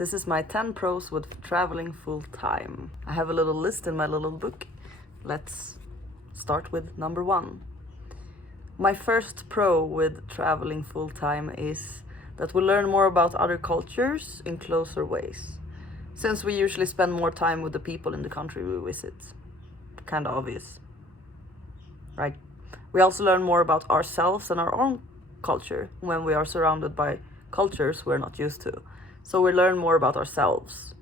This is my 10 pros with traveling full time. I have a little list in my little book. Let's start with number 1. My first pro with traveling full time is that we learn more about other cultures in closer ways. Since we usually spend more time with the people in the country we visit. Kinda obvious, right? We also learn more about ourselves and our own culture when we are surrounded by cultures we're not used to. So we learn more about ourselves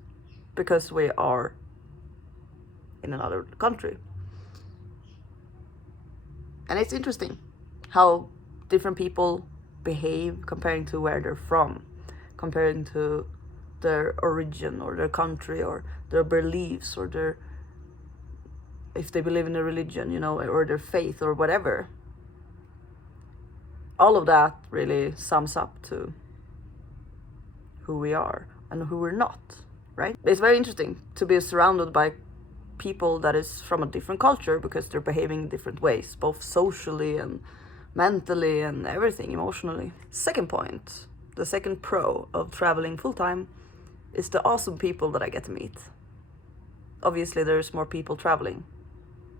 because we are in another country. And it's interesting how different people behave comparing to where they're from, comparing to their origin or their country or their beliefs or their, if they believe in a religion, you know, or their faith or whatever. All of that really sums up to who we are and who we're not, right? It's very interesting to be surrounded by people that is from a different culture because they're behaving in different ways, both socially and mentally and everything, emotionally. Second point, the second pro of traveling full-time is the awesome people that I get to meet. Obviously, there's more people traveling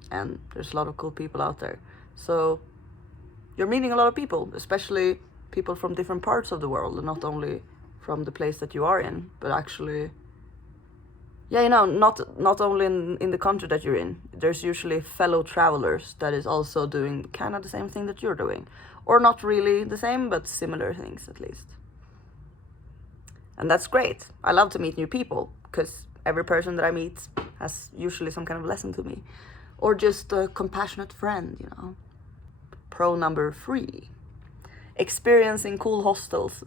and there's a lot of cool people out there. So you're meeting a lot of people, especially people from different parts of the world, and not only from the place that you are in, but actually, yeah, you know, not only in the country that you're in. There's usually fellow travelers that is also doing kind of the same thing that you're doing. Or not really the same, but similar things at least. And that's great. I love to meet new people, because every person that I meet has usually some kind of lesson to me. Or just a compassionate friend, you know. Pro number 3. Experiencing cool hostels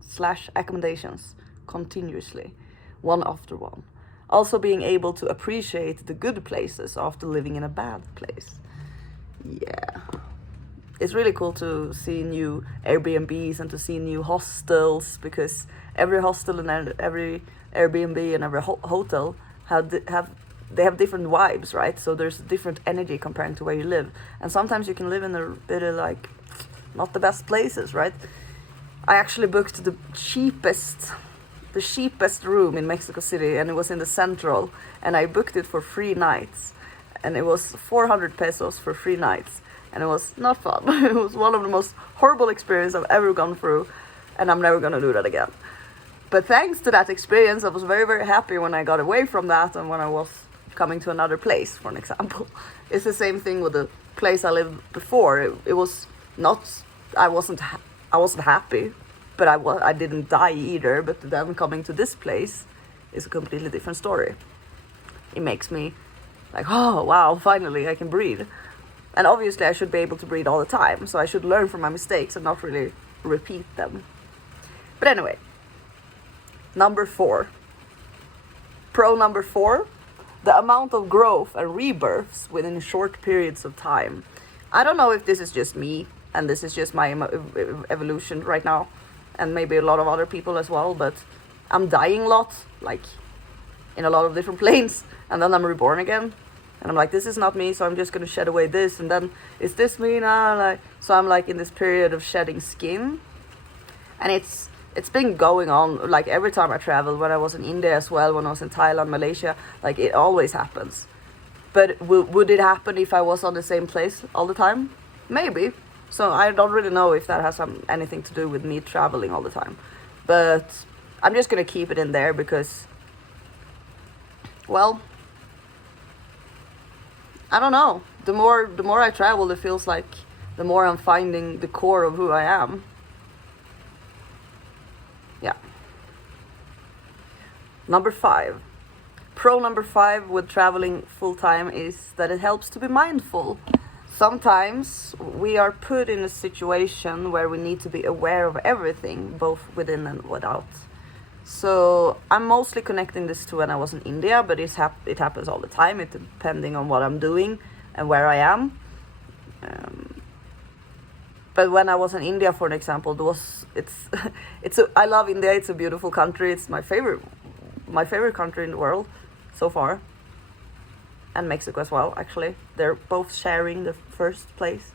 slash accommodations continuously, one after one. Also being able to appreciate the good places after living in a bad place. Yeah. It's really cool to see new Airbnbs and to see new hostels, because every hostel and every Airbnb and every hotel have different vibes, right? So there's different energy comparing to where you live. And sometimes you can live in a bit of like not the best places, right? I actually booked the cheapest room in Mexico City, and it was in the Central, and I booked it for 3 nights, and it was 400 pesos for 3 nights, and it was not fun. It was one of the most horrible experiences I've ever gone through, and I'm never gonna do that again. But thanks to that experience, I was very, very happy when I got away from that and when I was coming to another place, for an example. It's the same thing with the place I lived before. It was not, I wasn't happy, but I didn't die either. But then coming to this place is a completely different story. It makes me like, oh wow, finally I can breathe. And obviously I should be able to breathe all the time, so I should learn from my mistakes and not really repeat them. But anyway, number 4. Pro number 4, the amount of growth and rebirths within short periods of time. I don't know if this is just me, and this is just my evolution right now, and maybe a lot of other people as well, but I'm dying a lot, like in a lot of different planes, and then I'm reborn again, and I'm like, this is not me, so I'm just gonna shed away this, and then is this me now? Like, so I'm like in this period of shedding skin, and it's been going on like every time I travel. When I was in India as well, when I was in Thailand, Malaysia, like it always happens. But would it happen if I was on the same place all the time? Maybe. So I don't really know if that has anything to do with me traveling all the time. But I'm just gonna keep it in there because, well, I don't know. The more I travel, it feels like the more I'm finding the core of who I am. Yeah. Number 5. Pro number 5 with traveling full-time is that it helps to be mindful. Sometimes we are put in a situation where we need to be aware of everything, both within and without. So I'm mostly connecting this to when I was in India, but it happens all the time, depending on what I'm doing and where I am. But when I was in India, for an example, I love India. It's a beautiful country. It's my favorite country in the world so far. And Mexico as well, actually. They're both sharing the first place.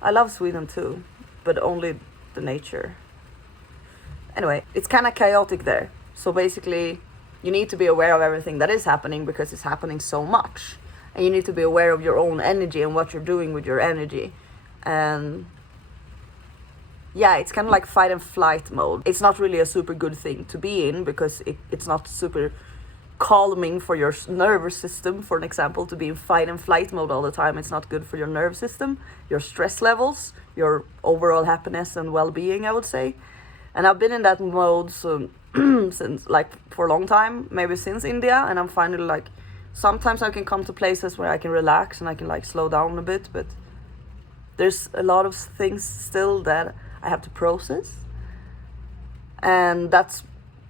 I love Sweden too, but only the nature. Anyway, it's kind of chaotic there. So basically, you need to be aware of everything that is happening because it's happening so much. And you need to be aware of your own energy and what you're doing with your energy. And yeah, it's kind of like fight and flight mode. It's not really a super good thing to be in because it's not super calming for your nervous system. For an example, to be in fight and flight mode all the time, it's not good for your nervous system, your stress levels, your overall happiness and well-being, I would say. And I've been in that mode since like for a long time, maybe since India, and I'm finally like, sometimes I can come to places where I can relax and I can like slow down a bit, but there's a lot of things still that I have to process. And that's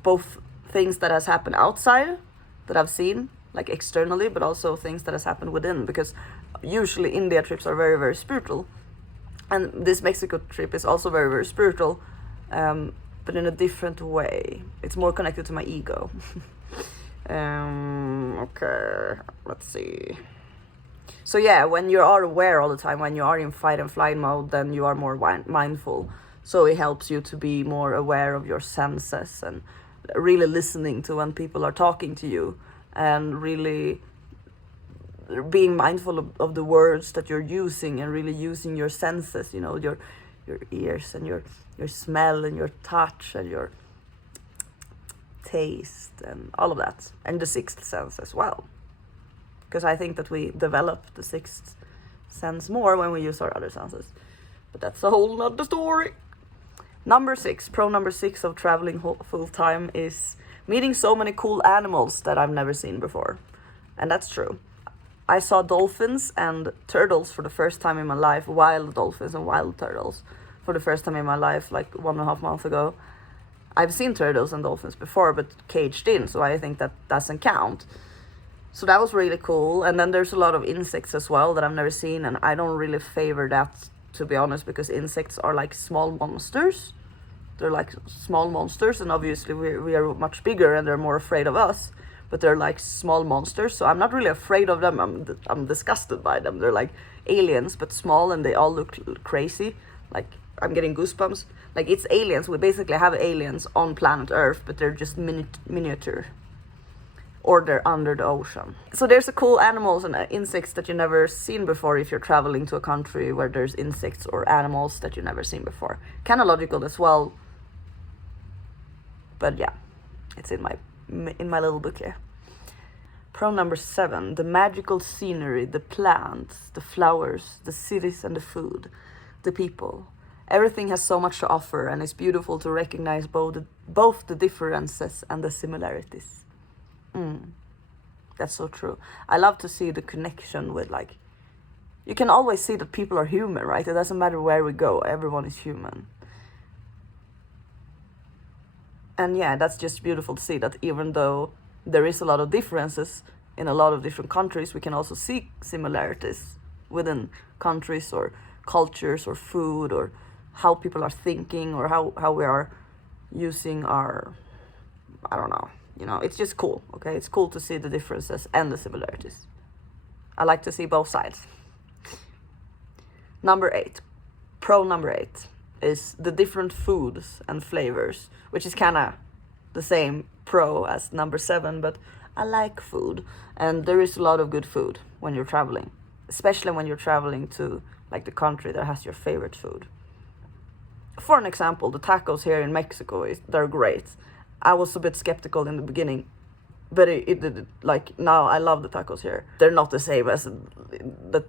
both things that has happened outside that I've seen, like externally, but also things that has happened within, because usually India trips are very, very spiritual. And this Mexico trip is also very, very spiritual, but in a different way. It's more connected to my ego. Okay, let's see. So yeah, when you are aware all the time, when you are in fight and flight mode, then you are more mindful. So it helps you to be more aware of your senses and really listening to when people are talking to you, and really being mindful of the words that you're using, and really using your senses, you know, your ears and your smell and your touch and your taste and all of that, and the sixth sense as well, because I think that we develop the sixth sense more when we use our other senses, but that's a whole nother story. Number 6, pro number 6 of traveling full time is meeting so many cool animals that I've never seen before. And that's true. I saw dolphins and turtles for the first time in my life, wild dolphins and wild turtles for the first time in my life, like 1.5 months ago. I've seen turtles and dolphins before, but caged in, so I think that doesn't count. So that was really cool. And then there's a lot of insects as well that I've never seen, and I don't really favor that, to be honest, because insects are like small monsters. They're like small monsters, and obviously we are much bigger and they're more afraid of us, but they're like small monsters, so I'm not really afraid of them. I'm disgusted by them. They're like aliens, but small, and they all look crazy. Like, I'm getting goosebumps. Like, it's aliens. We basically have aliens on planet Earth, but they're just miniature, or they're under the ocean. So there's a cool animals and insects that you never seen before if you're traveling to a country where there's insects or animals that you never seen before. Kind of logical as well, but yeah, it's in my little book here. Pro number 7, the magical scenery, the plants, the flowers, the cities and the food, the people. Everything has so much to offer, and it's beautiful to recognize both the differences and the similarities. That's so true. I love to see the connection with, like, you can always see that people are human, right? It doesn't matter where we go, everyone is human. And yeah, that's just beautiful to see that even though there is a lot of differences in a lot of different countries, we can also see similarities within countries or cultures or food or how people are thinking or how we are using our, I don't know, you know, it's just cool, okay? It's cool to see the differences and the similarities. I like to see both sides. Number 8, pro number 8 is the different foods and flavors, which is kind of the same pro as number 7, but I like food, and there is a lot of good food when you're traveling, especially when you're traveling to like the country that has your favorite food. For an example, the tacos here in Mexico, they're great. I was a bit skeptical in the beginning, but it like, now I love the tacos here. They're not the same as that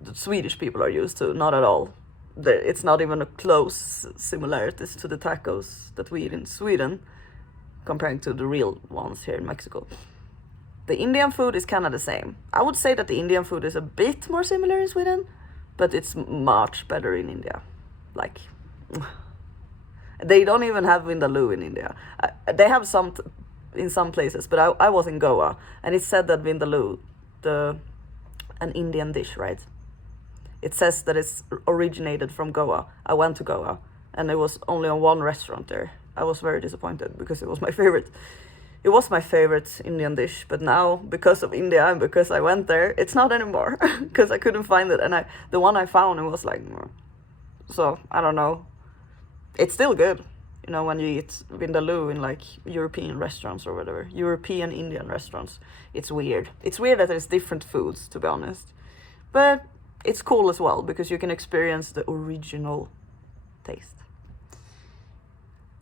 the Swedish people are used to, not at all. It's not even a close similarities to the tacos that we eat in Sweden comparing to the real ones here in Mexico. The Indian food is kind of the same. I would say that the Indian food is a bit more similar in Sweden, but it's much better in India. Like, they don't even have vindaloo in India. They have some in some places, but I was in Goa, and it said that vindaloo, an Indian dish, right? It says that it's originated from Goa. I went to Goa, and it was only on one restaurant there. I was very disappointed because it was my favorite. It was my favorite Indian dish, but now, because of India and because I went there, it's not anymore because I couldn't find it. And the one I found, it was like, so I don't know. It's still good. You know, when you eat vindaloo in like European restaurants or whatever, European Indian restaurants, it's weird. It's weird that there's different foods, to be honest. But it's cool as well, because you can experience the original taste.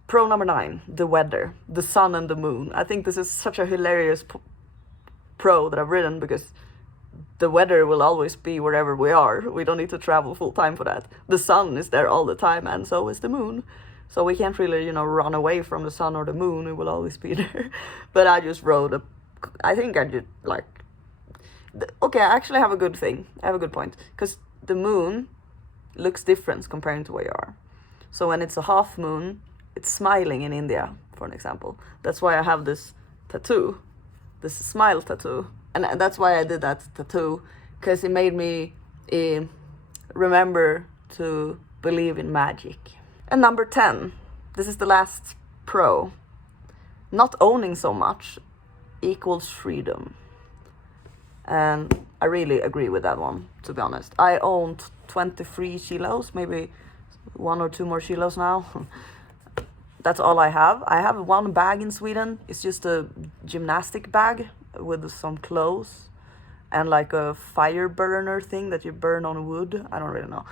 Pro number 9, the weather, the sun and the moon. I think this is such a hilarious pro that I've written, because the weather will always be wherever we are. We don't need to travel full time for that. The sun is there all the time, and so is the moon. So we can't really, you know, run away from the sun or the moon. It will always be there. But I just wrote I think I did like, okay, I actually have a good thing. I have a good point. Because the moon looks different comparing to where you are. So when it's a half moon, it's smiling in India, for an example. That's why I have this tattoo, this smile tattoo. And that's why I did that tattoo, because it made me remember to believe in magic. And number 10, this is the last pro. Not owning so much equals freedom. And I really agree with that one, to be honest. I owned 23 kilos, maybe 1 or 2 more kilos now. That's all I have. I have one bag in Sweden. It's just a gymnastic bag with some clothes and like a fire burner thing that you burn on wood. I don't really know.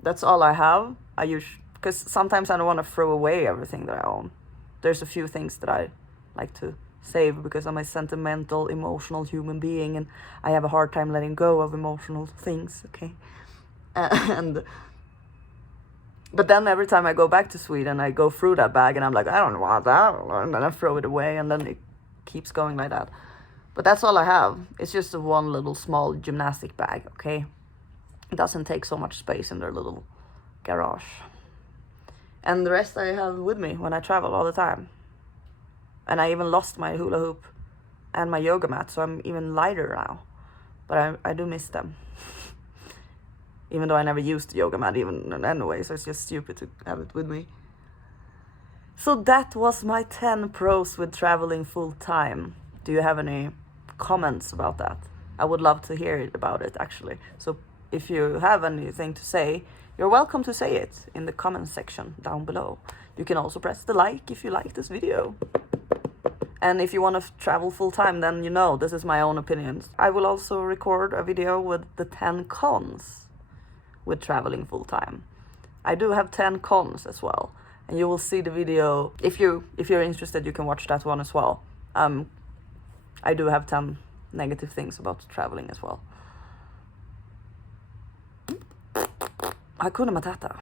That's all I have. Because sometimes I don't want to throw away everything that I own. There's a few things that I like to save, because I'm a sentimental, emotional human being, and I have a hard time letting go of emotional things, okay? But then every time I go back to Sweden, I go through that bag and I'm like, I don't want that, and then I throw it away, and then it keeps going like that. But that's all I have. It's just a one little small gymnastic bag, okay? It doesn't take so much space in their little garage. And the rest I have with me when I travel all the time. And I even lost my hula hoop and my yoga mat, so I'm even lighter now. But I do miss them. Even though I never used the yoga mat even anyway, so it's just stupid to have it with me. So that was my 10 pros with traveling full time. Do you have any comments about that? I would love to hear about it, actually. So if you have anything to say, you're welcome to say it in the comment section down below. You can also press the like if you like this video. And if you want to travel full time, then you know this is my own opinions. I will also record a video with the 10 cons with traveling full time. I do have 10 cons as well, and you will see the video. If you're interested, you can watch that one as well. I do have 10 negative things about traveling as well. Hakuna Matata.